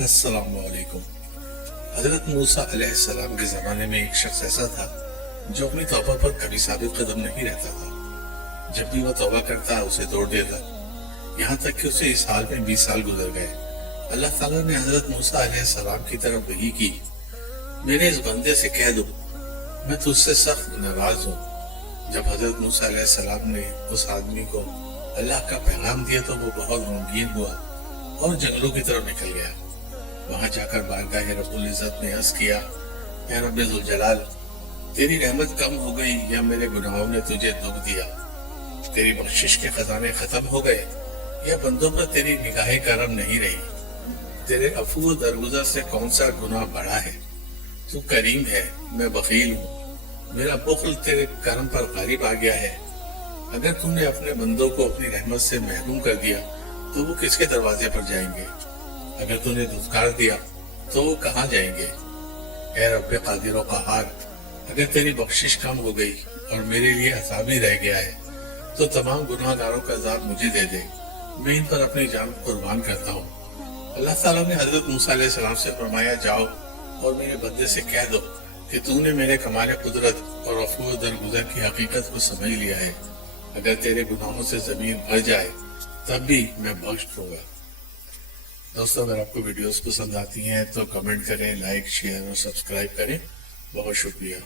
السلام علیکم۔ حضرت موسیٰ علیہ السلام کے زمانے میں ایک شخص ایسا تھا جو اپنی توبہ پر کبھی ثابت قدم نہیں رہتا تھا۔ جب بھی وہ توبہ کرتا اسے توڑ دیتا، یہاں تک کہ اسے اس حال میں 20 سال گزر گئے۔ اللہ تعالیٰ نے حضرت موسیٰ علیہ السلام کی طرف وحی کی، میرے اس بندے سے کہہ دو میں تجھ سے سخت ناراض ہوں۔ جب حضرت موسیٰ علیہ السلام نے اس آدمی کو اللہ کا پیغام دیا تو وہ بہت غمگین ہوا اور جنگلوں کی طرف نکل گیا۔ وہاں جا کر بارگاہ رب العزت نے عرض کیا، اے رب ذوالجلال، تیری رحمت کم ہو گئی یا میرے گناہوں نے تجھے دکھ دیا؟ تیری بخشش کے خزانے ختم ہو گئے یا بندوں پر تیری نگاہ کرم نہیں رہی؟ تیرے عفو و درگزر سے کون سا گناہ بڑھا ہے؟ تو کریم ہے، میں بخیل ہوں، میرا بخل تیرے کرم پر غالب آ گیا ہے۔ اگر تو نے اپنے بندوں کو اپنی رحمت سے محروم کر دیا تو وہ کس کے دروازے پر جائیں گے؟ اگر تو نے دھتکار دیا تو وہ کہاں جائیں گے؟ اے رب قادر و قہار، اگر تیری بخشش کم ہو گئی اور میرے لیے عذاب ہی رہ گیا ہے تو تمام گناہ گاروں کا عذاب مجھے دے دے، میں ان پر اپنی جان قربان کرتا ہوں۔ اللہ تعالیٰ نے حضرت موسیٰ علیہ السلام سے فرمایا، جاؤ اور میرے بندے سے کہہ دو کہ تو نے میرے کمال قدرت اور عفو و درگزر کی حقیقت کو سمجھ لیا ہے۔ اگر تیرے گناہوں سے زمین بھر جائے تب بھی میں بخش دوں گا۔ دوستو، اگر آپ کو ویڈیوز پسند آتی ہیں تو کمنٹ کریں، لائک، شیئر اور سبسکرائب کریں۔ بہت شکریہ۔